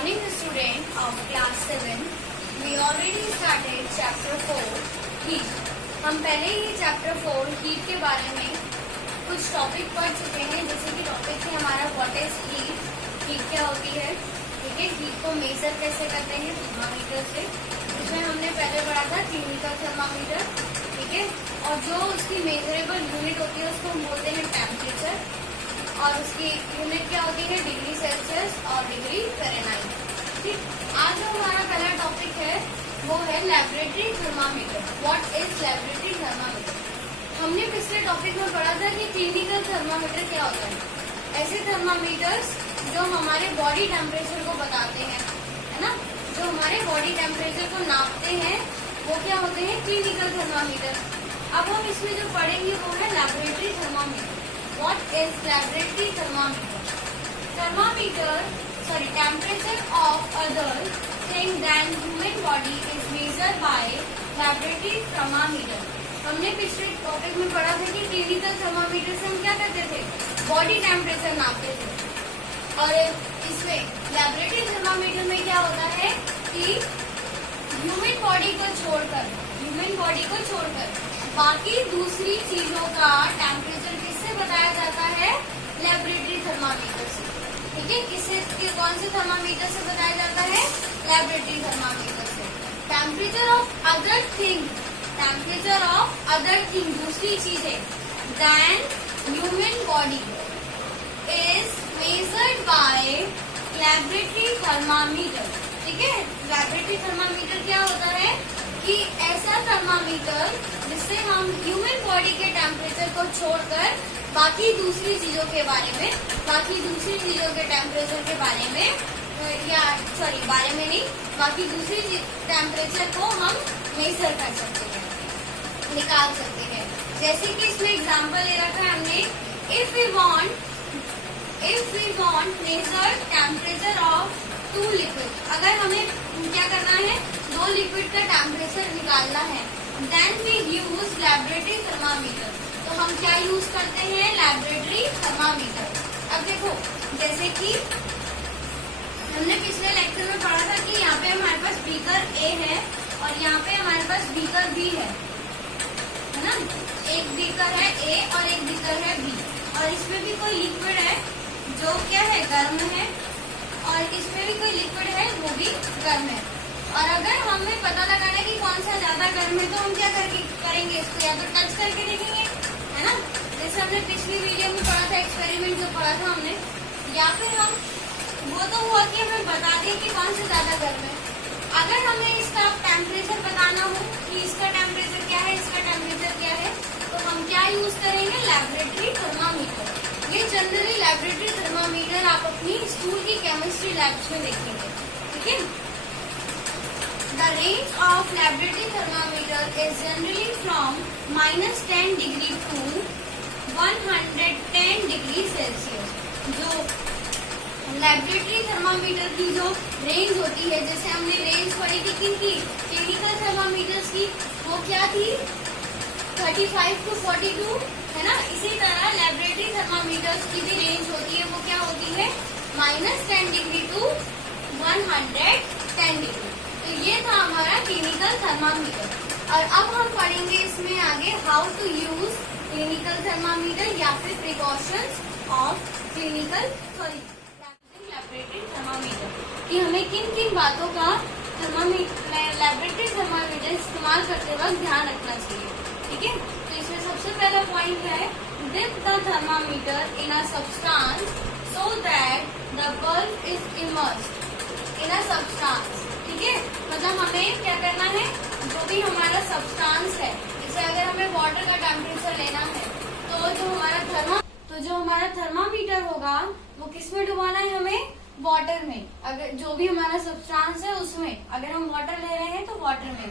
morning student of class 7. We already started chapter 4 heat. हम पहले ही chapter 4 heat के बारे में कुछ टॉपिक पढ़ चुके हैं, जैसे कि टॉपिक है हमारा व्हाट इज हीट, हीट क्या होती है, ठीक है, हीट को मेजर कैसे करते हैं थर्मामीटर से, इसमें हमने पहले पढ़ा था क्लिनिकल थर्मामीटर, ठीक है, और जो उसकी मेजरेबल यूनिट होती है उसको हम बोलते हैं टेम्परेचर, और उसकी यूनिट क्या होती है डिग्री सेल्सियस और डिग्री फ़ारेनहाइट। ठीक, आज जो हमारा पहला टॉपिक है वो है laboratory thermometer. What is laboratory thermometer? हमने पिछले टॉपिक में पढ़ा था कि क्लिनिकल थर्मामीटर क्या होता है। ऐसे थर्मामीटर्स जो हमारे बॉडी टेम्परेचर को बताते हैं, है ना, जो हमारे बॉडी टेम्परेचर को नापते हैं वो क्या होते हैं क्लिनिकल थर्मामीटर। अब हम इसमें जो पढ़ेंगे वो है laboratory thermometer. What is laboratory thermometer? Temperature of other thing than human body is measured by laboratory thermometer. हमने पिछले टॉपिक में पढ़ा था कि क्लिनिकल थर्मामीटर से हम क्या करते थे, बॉडी टेम्परेचर नापते थे, और इसमें लैबोरेटरी थर्मामीटर में क्या होता है कि ह्यूमन बॉडी को छोड़कर बाकी दूसरी चीजों का टेम्परेचर किससे बताया जाता है, लैबोरेटरी थर्मामीटर से। ठीक है, किससे, कौन से थर्मामीटर से बताया जाता है, लैबोरेटरी थर्मामीटर से। टेम्परेचर ऑफ अदर थिंग दूसरी चीजें then human body is measured by laboratory thermometer. ठीक है, लैबोरेटरी थर्मामीटर क्या होता है कि ऐसा थर्मामीटर जिससे हम ह्यूमन बॉडी के टेम्परेचर को छोड़कर बाकी दूसरी चीजों के टेम्परेचर के बारे में बाकी दूसरी टेम्परेचर को हम मेजर कर सकते हैं, निकाल सकते हैं। जैसे कि इसमें एग्जांपल ले रखा है हमने, if we want measure temperature of 2 liquid, अगर हमें क्या करना है, 2 लिक्विड का टेम्परेचर निकालना है, then we use laboratory thermometer. तो हम क्या यूज करते हैं, लैबोरेटरी थर्मामीटर। अब देखो, जैसे कि हमने पिछले लेक्चर में पढ़ा था कि यहाँ पे हमारे पास बीकर ए है और यहाँ पे हमारे पास बीकर बी है ना, एक बीकर है ए और एक बीकर है बी, और इसमें भी कोई लिक्विड है जो क्या है, गर्म है, और इसमें भी कोई लिक्विड है वो भी गर्म है। और अगर हमें पता लगाना है कि कौन सा ज्यादा गर्म है तो हम क्या करेंगे, इसको या तो टच करके देखेंगे, है ना, जैसे हमने पिछली वीडियो में पढ़ा था, एक्सपेरिमेंट जो पढ़ा था हमने, या फिर हम वो तो हुआ कि हमें बता दें कि कौन सा ज्यादा गर्म है। अगर हमें इसका टेम्परेचर बताना हो कि इसका टेम्परेचर क्या है, इसका टेम्परेचर क्या है, तो हम क्या यूज करेंगे, लैबोरेटरी थर्मामीटर। ये जनरली लैबोरेटरी थर्मामीटर आप अपनी स्कूल की केमिस्ट्री लैब्स में देखेंगे। ठीक है, the range of laboratory thermometer is generally from -10 degree to 110 degree Celsius। जो लैबोरेटरी थर्मामीटर की जो रेंज होती है, जैसे हमने रेंज पढ़ी थी किनकी, क्लिनिकल थर्मामीटर्स की, वो क्या थी 35 to 42, है ना। इसी तरह लैबोरेटरी थर्मामीटर्स की भी रेंज होती है, वो क्या होती है -10 डिग्री to 110 डिग्री। तो ये था हमारा क्लिनिकल थर्मामीटर। और अब हम पढ़ेंगे इसमें आगे how to use clinical thermometer या फिर precautions of clinical laboratory thermometer, कि हमें किन किन बातों का लैबोरेटरी थर्मामीटर इस्तेमाल करते वक्त ध्यान रखना चाहिए। ठीक है, तो इसमें सबसे पहला पॉइंट है, dip the thermometer in a substance so that the bulb is immersed in a substance. ठीक है, मतलब हमें क्या करना है, जो भी हमारा सब्सटेंस है, जैसे अगर हमें वाटर का टेम्परेचर लेना है तो जो हमारा थर्मामीटर होगा वो किस में डुबाना है, हमें वाटर में। अगर जो भी हमारा सब्सटेंस है उसमें, अगर हम वाटर ले रहे हैं तो वाटर में,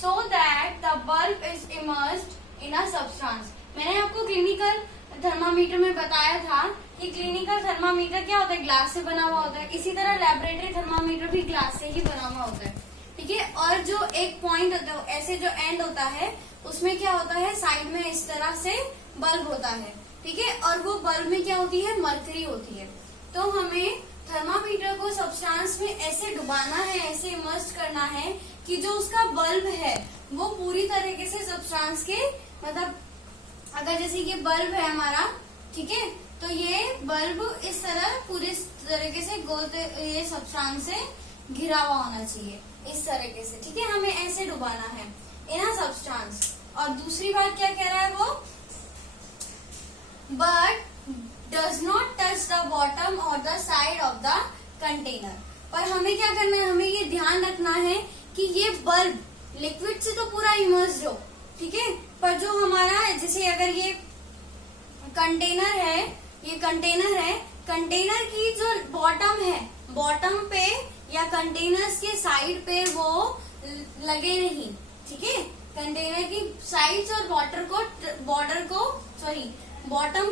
सो that the bulb is immersed in a substance. मैंने आपको क्लिनिकल थर्मामीटर में बताया था कि क्लिनिकल थर्मामीटर क्या होता है, ग्लास से बना हुआ होता है। इसी तरह लैबोरेटरी थर्मामीटर भी ग्लास से ही बना हुआ होता है। ठीक है, और जो एक पॉइंट होता है, ऐसे जो एंड होता है उसमें क्या होता है, साइड में इस तरह से बल्ब होता है। ठीक है, और वो बल्ब में क्या होती है, मरकरी होती है। तो हमें थर्मामीटर को सब्सटेंस में ऐसे डुबाना है, ऐसे इमर्स करना है कि जो उसका बल्ब है वो पूरी तरीके से सब्सटेंस के, मतलब अगर जैसे ये बल्ब है हमारा, ठीक है, तो ये बल्ब इस तरह पूरे तरीके से गोल ये सब्सटेंस से घिरा हुआ होना चाहिए, इस तरीके से, ठीक है, हमें ऐसे डुबाना है इन अ सब्सटेंस। और दूसरी बात क्या कह रहा है वो, but does not touch the bottom और the side of the container. पर हमें क्या करना है, हमें ये ध्यान रखना है कि ये बल्ब लिक्विड से तो पूरा इमर्स्ड हो, ठीक है, पर जो हमारा जैसे अगर ये कंटेनर है, ये कंटेनर है, कंटेनर की जो बॉटम है, बॉटम पे या कंटेनर्स के साइड पे वो लगे नहीं, ठीक है, कंटेनर की साइड्स और बॉटम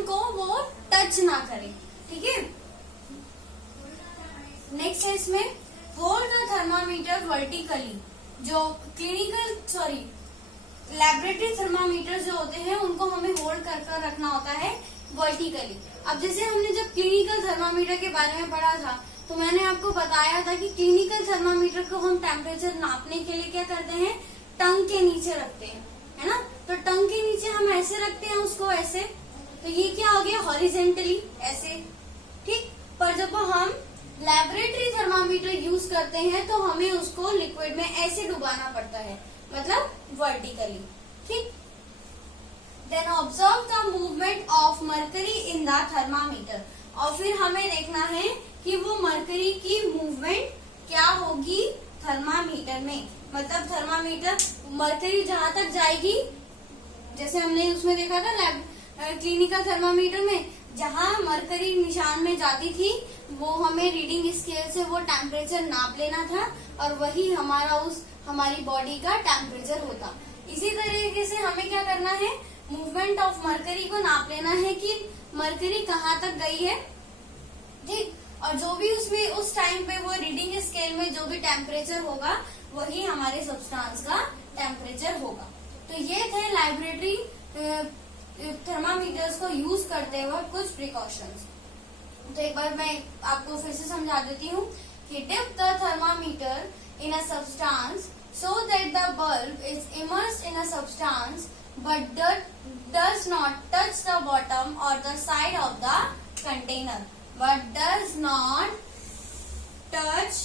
को वो टच ना करे, ठीक है। नेक्स्ट है इसमें होल्ड द थर्मामीटर वर्टिकली। जो लैबोरेटरी थर्मामीटर जो होते हैं उनको हमें होल्ड कर रखना होता है वर्टिकली। अब जैसे हमने जब क्लिनिकल थर्मामीटर के बारे में पढ़ा था तो मैंने आपको बताया था कि क्लिनिकल थर्मामीटर को हम टेम्परेचर नापने के लिए क्या करते हैं, टंग के नीचे रखते हैं, है ना। तो टंग के नीचे हम ऐसे रखते हैं उसको, ऐसे, तो ये क्या हो गया, हॉरिजेंटली ऐसे, ठीक। पर जब हम लैबोरेटरी थर्मामीटर यूज करते हैं तो हमें उसको लिक्विड में ऐसे डुबाना पड़ता है, मतलब वर्टिकली, ठीक। Then observe the movement of mercury in the thermometer. और फिर हमें देखना है कि वो मर्करी की मूवमेंट क्या होगी थर्मामीटर में, मतलब थर्मामीटर मर्करी जहां तक जाएगी, जैसे हमने उसमें देखा था क्लिनिकल थर्मामीटर में, जहां मर्करी निशान में जाती थी वो हमें रीडिंग स्केल से वो टेम्परेचर नाप लेना था और वही हमारी बॉडी का टेम्परेचर होता। इसी तरीके से हमें क्या करना है, मूवमेंट ऑफ मर्करी को नाप लेना है कि मर्करी कहाँ तक गई है, ठीक। और जो भी उसमें उस टाइम पे वो रीडिंग स्केल में जो भी टेम्परेचर होगा वही हमारे सब्सटेंस का टेम्परेचर होगा। तो ये थे लैबोरेटरी थर्मामीटर्स को यूज करते हुए कुछ प्रिकॉशंस। तो एक बार मैं आपको फिर से समझा देती हूँ कि dip the thermometer in a substance so that the bulb is immersed in a substance but does not touch the bottom or the side of the container, but does not touch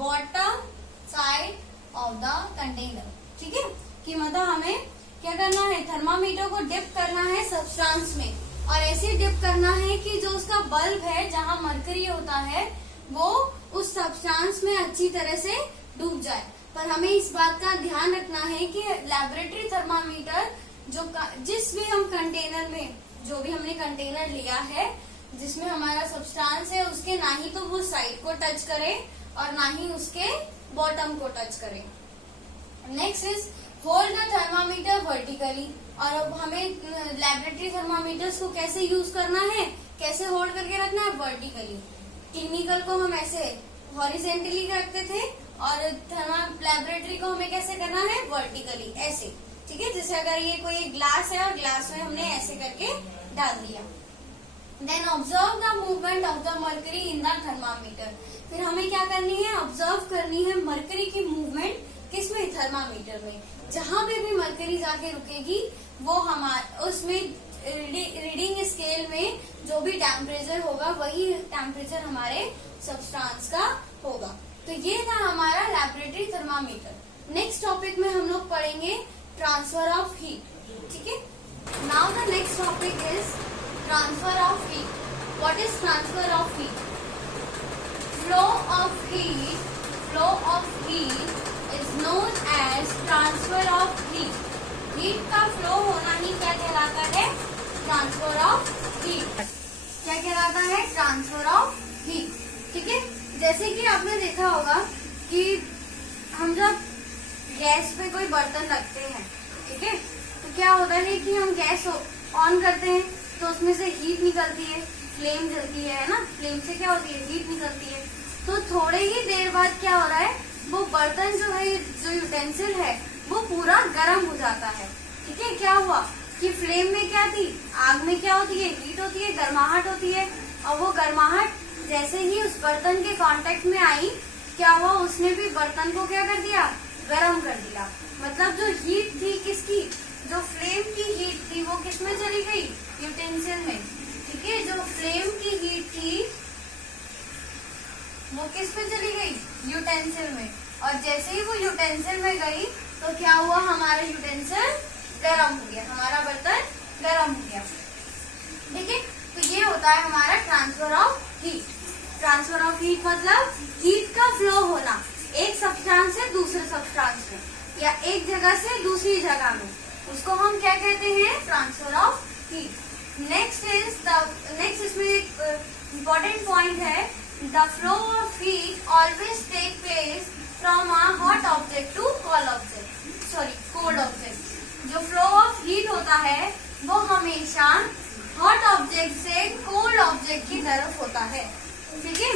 bottom side of the container, ठीक है। कि मतलब हमें क्या करना है, thermometer को dip करना है सब्सटेंस में और ऐसे डिप करना है कि जो उसका बल्ब है जहाँ मरकरी होता है वो उस सब्सटेंस में अच्छी तरह से डूब जाए। पर हमें इस बात का ध्यान रखना है कि लैबोरेटरी थर्मामीटर जिस भी हम कंटेनर में, जो भी हमने कंटेनर लिया है जिसमें हमारा सब्सटेंस है, उसके ना ही तो वो साइड को टच करे और ना ही उसके बॉटम को टच करे। Next is hold the thermometer vertically. और अब हमें लैबोरेटरी थर्मामीटर्स को कैसे यूज करना है, कैसे होल्ड करके रखना है, वर्टिकली। क्लिनिकल को हम ऐसे हॉरिजेंटली रखते थे और लैबोरेटरी को हमें कैसे करना है, वर्टिकली, ऐसे, ठीक है। जैसे अगर ये कोई ग्लास है और ग्लास में हमने ऐसे करके डाल दिया। Then observe the movement of the mercury in the thermometer. फिर हमें क्या करनी है, ऑब्जर्व करनी है मर्करी की मूवमेंट, किसमें, थर्मामीटर में। जहां पे भी मर्करी जाके रुकेगी वो उसमें रीडिंग स्केल में जो भी टेम्परेचर होगा वही टेम्परेचर हमारे सब्सटेंस का होगा। तो ये था हमारा लैबोरेटरी थर्मामीटर। नेक्स्ट टॉपिक में हम लोग पढ़ेंगे ट्रांसफर ऑफ हीट, ठीक है। Now the next topic is transfer of heat. What is transfer of heat? Flow of heat is known as transfer of heat. Heat का फ्लो होना ही क्या कहलाता है, ट्रांसफर ऑफ हीट। क्या कहलाता है, ट्रांसफर ऑफ हीट, ठीक है। जैसे कि आपने देखा होगा कि हम जब गैस पे कोई बर्तन रखते हैं, ठीक है, तो क्या होता है कि हम गैस ऑन करते हैं तो उसमें से हीट निकलती है, फ्लेम जलती है ना, फ्लेम से क्या होती है, हीट निकलती है। तो थोड़े ही देर बाद क्या हो रहा है, वो बर्तन जो है, जो यूटेंसिल है, वो पूरा गर्म हो जाता है, ठीक है। क्या हुआ कि फ्लेम में क्या थी, आग में क्या होती है, हीट होती है, गर्माहट होती है, और वो गर्माहट जैसे ही उस बर्तन के कांटेक्ट में आई, क्या हुआ, उसने भी बर्तन को क्या कर दिया, गरम कर दिया। मतलब जो हीट थी किसकी, जो फ्लेम की हीट थी वो किस में चली गई, यूटेंसिल में। ठीक है, जो फ्लेम की हीट थी वो किस में चली गई, यूटेंसिल में। और जैसे ही वो यूटेंसिल में गई तो क्या हुआ, हमारा यूटेंसिल गरम हो गया, हमारा बर्तन गरम हो गया। ठीक है, तो ये होता है हमारा transfer of heat. Transfer of heat मतलब हीट का फ्लो होना एक सब्सटेंस से दूसरे सब्सटेंस में, या एक जगह से दूसरी जगह में, उसको हम क्या कहते हैं, ट्रांसफर ऑफ हीट। नेक्स्ट इसमें एक इम्पोर्टेंट पॉइंट है, the flow of heat always take place from a hot object to cold object. जो फ्लो ऑफ हीट होता है वो हमेशा हॉट ऑब्जेक्ट से कोल्ड ऑब्जेक्ट की तरफ होता है। ठीक है,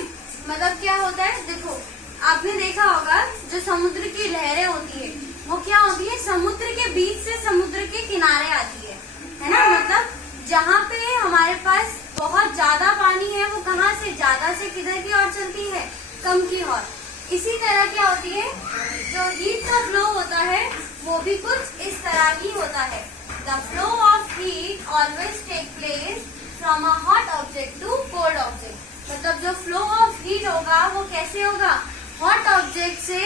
मतलब क्या होता है, देखो आपने देखा होगा जो समुद्र की लहरें होती है वो क्या होती है, समुद्र के बीच से समुद्र के किनारे आती है ना। मतलब जहाँ पे हमारे पास बहुत ज्यादा पानी है वो कहाँ से, ज्यादा से किधर की ओर चलती है, कम की ओर। इसी तरह क्या होती है, जो हीट का फ्लो होता है वो भी कुछ इस तरह ही होता है। The flow of heat always take place from a hot object to cold object. मतलब जो फ्लो ऑफ हीट होगा वो कैसे होगा, हॉट ऑब्जेक्ट से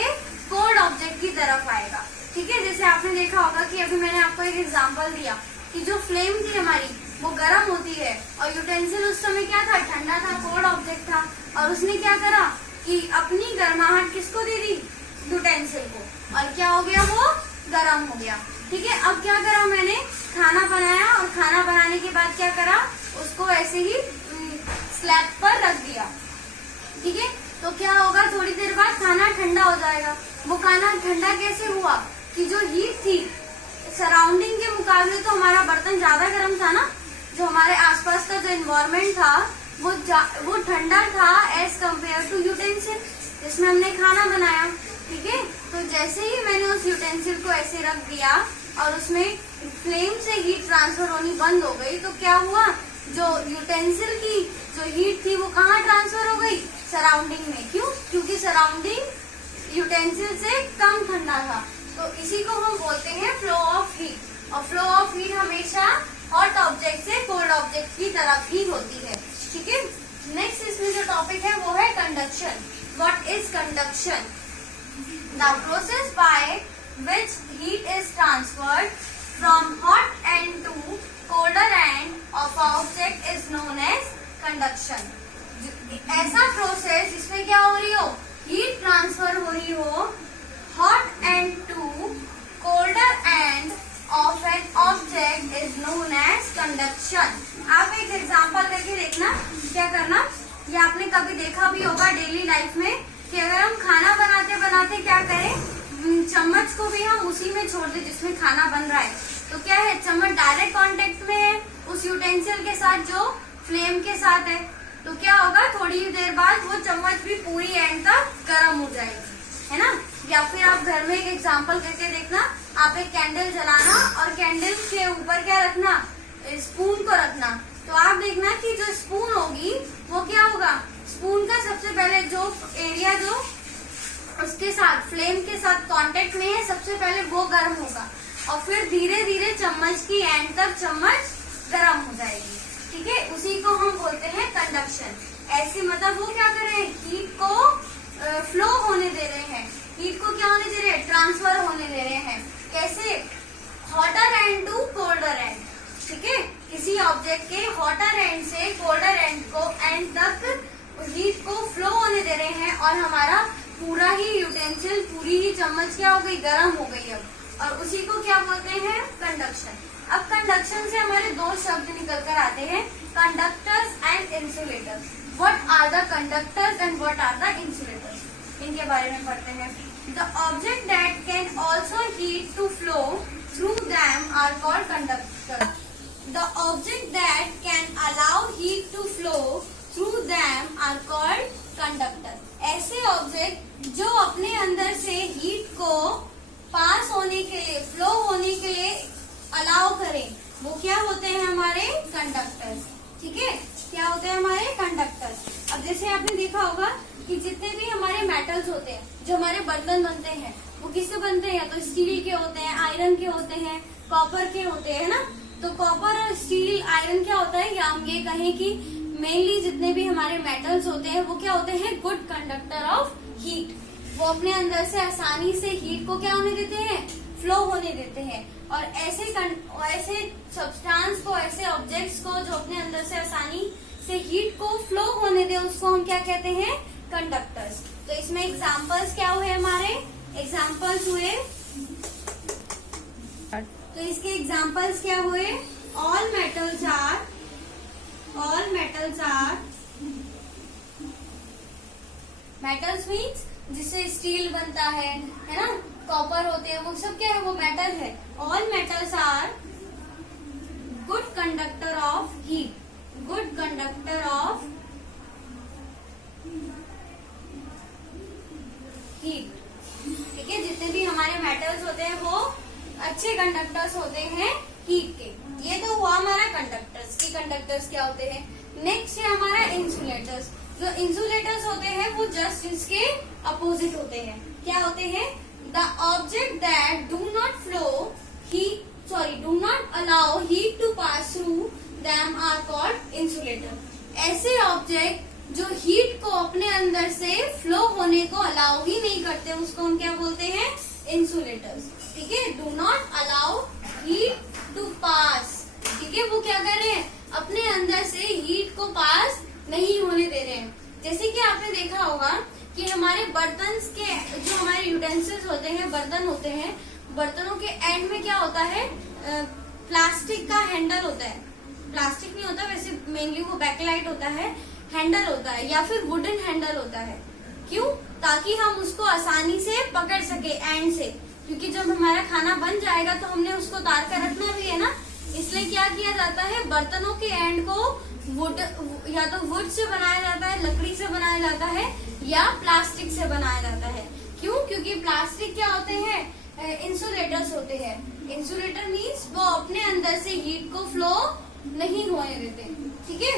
कोल्ड ऑब्जेक्ट की तरफ आएगा। ठीक है, जैसे आपने देखा होगा कि अभी मैंने आपको एक एग्जांपल दिया कि जो फ्लेम थी हमारी वो गर्म होती है और यूटेंसिल उस समय क्या था, ठंडा था, कोल्ड ऑब्जेक्ट था, और उसने क्या करा कि अपनी गर्माहट किसको दे दी, यूटेंसिल को, और क्या हो गया, वो गर्म हो गया। ठीक है, अब क्या करा, मैंने खाना बनाया और खाना बनाने के बाद क्या करा, उसको ऐसे ही स्लैब पर रख दिया। ठीक है, तो क्या होगा, थोड़ी देर बाद खाना ठंडा हो जाएगा। वो खाना ठंडा कैसे हुआ कि जो हीट थी सराउंडिंग के मुकाबले तो हमारा बर्तन ज्यादा गर्म था ना, जो हमारे आसपास का जो एनवायरमेंट था वो ठंडा था एज कम्पेयर टू यूटेंसिल जिसमें हमने खाना बनाया। ठीक है, तो जैसे ही मैंने उस यूटेंसिल को ऐसे रख दिया और उसमें फ्लेम से हीट ट्रांसफर होनी बंद हो गई, तो क्या हुआ, जो यूटेंसिल की जो हीट थी वो कहाँ ट्रांसफर हो गई, सराउंडिंग में। क्यों, क्योंकि सराउंडिंग यूटेंसिल से कम ठंडा था। तो इसी को हम बोलते हैं फ्लो ऑफ हीट। और फ्लो ऑफ हीट हमेशा हॉट ऑब्जेक्ट से कोल्ड ऑब्जेक्ट की तरफ ही होती है। ठीक है, नेक्स्ट इसमें जो टॉपिक है वो है conduction. What is conduction? The process by which heat is transferred from hot end to colder end of a object is known as conduction। ऐसा प्रोसेस जिसमें क्या हो रही हो, हीट ट्रांसफर हो रही हो hot end to colder end of an object is known as conduction. आप एक एग्जांपल करके देखना, क्या करना, ये आपने कभी देखा भी होगा डेली लाइफ में कि अगर हम खाना बनाते बनाते क्या करें, चम्मच को भी हम उसी में छोड़ दे जिसमें खाना बन रहा है, तो क्या है, चम्मच डायरेक्ट कांटेक्ट में है उस यूटेंसिल के साथ जो फ्लेम के साथ है, तो क्या होगा, थोड़ी देर बाद वो चम्मच भी पूरी एंड तक गर्म हो जाएगी, है ना। या फिर आप घर में एक एग्जांपल करके देखना, आप एक कैंडल जलाना और कैंडल के ऊपर क्या रखना, स्पून को रखना, तो आप देखना कि जो स्पून होगी वो क्या होगा, स्पून का सबसे पहले जो एरिया जो उसके साथ फ्लेम के साथ कांटेक्ट में है सबसे पहले वो गर्म होगा और फिर धीरे धीरे चम्मच की एंड तक चम्मच गर्म हो जाएगी। ठीक है, उसी को हम बोलते हैं कंडक्शन। ऐसे मतलब वो क्या कर रहे हैं, हीट को फ्लो होने दे रहे हैं, हीट को क्या होने दे रहे हैं, ट्रांसफर होने दे रहे हैं। कैसे, hotter end to colder end. ठीक है, किसी ऑब्जेक्ट के हॉटर एंड से कोल्डर एंड तक हीट को फ्लो होने दे रहे हैं और हमारा पूरा ही यूटेंसिल, पूरी ही चम्मच क्या हो गई, गर्म हो गई अब, और उसी को क्या बोलते हैं, कंडक्शन। अब कंडक्शन से हमारे दो शब्द निकल कर आते हैं, conductors and insulators. What are the conductors and what are the insulators, इनके बारे में पढ़ते हैं। The object that can also heat to flow through them are called conductor. The object that can allow heat to flow through them are called conductor. ऐसे object जो अपने अंदर से हीट को पास होने के लिए, फ्लो होने के लिए अलाउ करें, वो क्या होते हैं, हमारे कंडक्टर्स। ठीक है, क्या होते हैं हमारे कंडक्टर्स। अब जैसे आपने देखा होगा कि जितने भी हमारे मेटल्स होते हैं, जो हमारे बर्तन बनते हैं, वो किससे बनते हैं? या तो स्टील के होते हैं, आयरन के होते हैं, कॉपर के होते हैं ना। तो कॉपर और स्टील, आयरन क्या होता है, या हम ये कहें कि मेनली जितने भी हमारे मेटल्स होते हैं वो क्या होते हैं? Good conductor of heat. वो अपने अंदर से आसानी से हीट को क्या होने देते हैं? फ्लो होने देते हैं। और ऐसे सब्सटेंस को, ऐसे ऑब्जेक्ट्स को जो अपने अंदर से आसानी से हीट को फ्लो होने दे, उसको हम क्या कहते हैं? कंडक्टर्स। तो इसमें एग्जांपल्स क्या हुए हमारे? एग्जांपल्स हुए, तो इसके एग्जांपल्स क्या हुए? All metals are metals means जिससे स्टील बनता है ना, कॉपर होते हैं, वो सब क्या है? वो मेटल है। All metals are good conductor of heat, good conductor of heat. ठीक है, जितने भी हमारे मेटल्स होते हैं वो अच्छे कंडक्टर्स होते हैं हीट के। ये तो हुआ हमारा कंडक्टर्स की। कंडक्टर्स क्या होते हैं? नेक्स्ट है हमारा इंसुलेटर्स। जो इंसुलेटर्स होते हैं वो जस्ट इसके अपोजिट होते हैं। क्या होते हैं? The object that do not allow heat to pass through them are called insulator. ऐसे ऑब्जेक्ट जो हीट को अपने अंदर से फ्लो होने को अलाउ ही नहीं करते, उसको हम क्या बोलते हैं? इंसुलेटर्स। ठीक है, do not allow heat to pass. ठीक है, वो क्या कर रहे हैं? अपने अंदर से हीट को पास नहीं होने दे रहे हैं। जैसे कि आपने देखा होगा कि हमारे बर्तन के, जो हमारे यूटेंसिल्स होते हैं, बर्तन होते हैं, बर्तनों के एंड में क्या होता है? प्लास्टिक का हैंडल होता है। प्लास्टिक नहीं होता वैसे, मेनली वो बैकलाइट होता है, हैंडल होता है, या फिर वुडन हैंडल होता है। क्यों? ताकि हम उसको आसानी से पकड़ सके एंड से, क्योंकि जब हमारा खाना बन जाएगा तो हमने उसको उतार कर रखना भी है ना। इसलिए क्या किया जाता है? बर्तनों के एंड को वुड, या तो वुड से बनाया जाता है, लकड़ी से बनाया जाता है, या प्लास्टिक से बनाया जाता है। क्यों? क्योंकि प्लास्टिक क्या होते हैं? इंसुलेटर्स होते हैं। इंसुलेटर मीन्स वो अपने अंदर से हीट को फ्लो नहीं होने देते। ठीक है,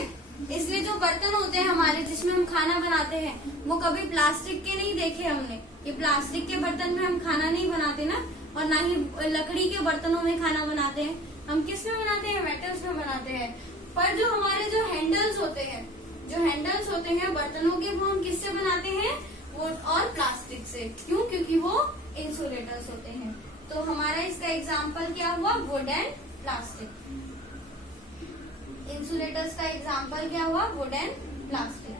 इसलिए जो बर्तन होते हैं हमारे, जिसमें हम खाना बनाते हैं, वो कभी प्लास्टिक के नहीं देखे हमने। ये प्लास्टिक के बर्तन में हम खाना नहीं बनाते ना, और ना ही लकड़ी के बर्तनों में खाना बनाते हैं। हम किस में बनाते हैं? मेटल्स में बनाते हैं। पर जो हमारे जो हैंडल्स होते हैं बर्तनों के, वो हम किससे बनाते हैं? वुड और प्लास्टिक से। क्यों? क्योंकि वो इंसुलेटर्स होते हैं। तो हमारा इसका एग्जाम्पल क्या हुआ? Would and plastic. इंसुलेटर्स का एग्जाम्पल क्या हुआ? Would and plastic.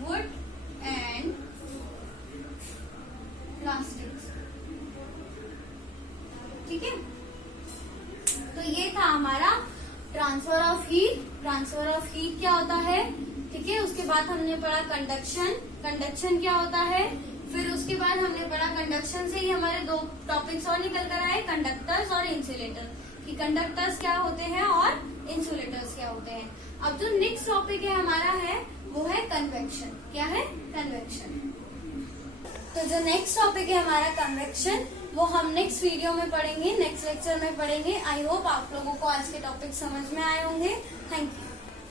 Would and plastic. ठीक है, तो ये था हमारा transfer of heat. Transfer of heat क्या होता है? ठीक है, उसके बाद हमने पढ़ा कंडक्शन। कंडक्शन क्या होता है? फिर उसके बाद हमने पढ़ा, कंडक्शन से ही हमारे दो टॉपिक्स और निकल कर आए, कंडक्टर्स और इंसुलेटर, कि कंडक्टर्स क्या होते हैं और इंसुलेटर्स क्या होते हैं। अब जो नेक्स्ट टॉपिक है हमारा वो है कन्वेक्शन। क्या है? कन्वेक्शन। तो जो नेक्स्ट टॉपिक है हमारा कन्वेक्शन, वो हम नेक्स्ट वीडियो में पढ़ेंगे, नेक्स्ट लेक्चर में पढ़ेंगे। आई होप आप लोगों को आज के टॉपिक समझ में आए होंगे। Thank you.